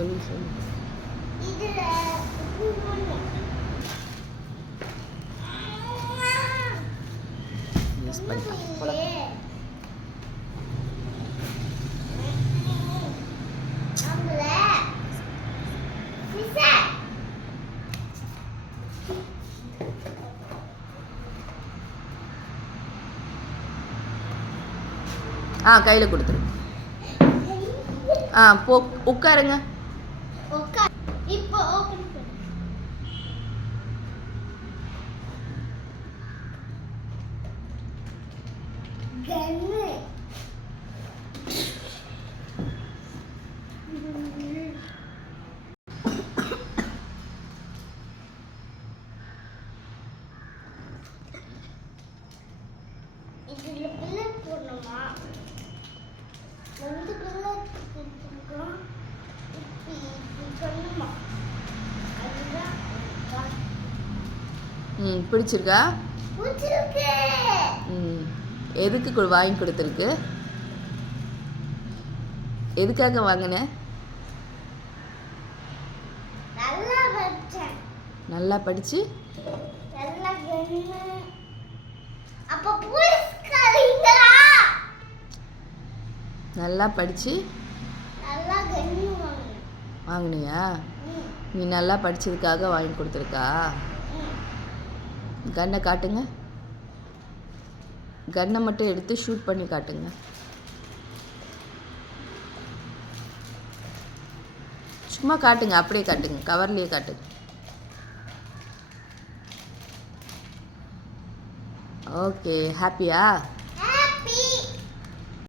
சொல்லு சொல்லு. யூஸ் பண்ணிட்டோம் போலாம். கையில் கொடுத்துரு. போ உட்காருங்க. இப்போ ஓபன் பண்ணு. கன்னு இதுல பில்லட் போடணுமா? ரெண்டு பில்லட் போட்டுருக்கோம். இப்படி பண்ணணுமா? அதுதான் பிடிச்சிருக்கா? பிடிச்சிருக்கு. எதுக்கு வாங்கி கொடுத்துருக்கு? எதுக்காக வாங்கின? நல்லா படிச்சேன். நல்லா படிச்சு நல்லா கன்னு. அப்ப புடிஸ்கறீங்களா? நல்லா படிச்சு நல்லா கன்னு வாங்கினியா? நீ நல்லா படிச்சதுக்காக வாங்கி கொடுத்துருக்கா? கன்னை காட்டுங்க. கன்னை மட்டும் எடுத்து ஷூட் பண்ணி காட்டுங்க. சும்மா காட்டுங்க, அப்படியே காட்டுங்க, கவர்லேயே காட்டுங்க. ஓகே, ஹாப்பியா?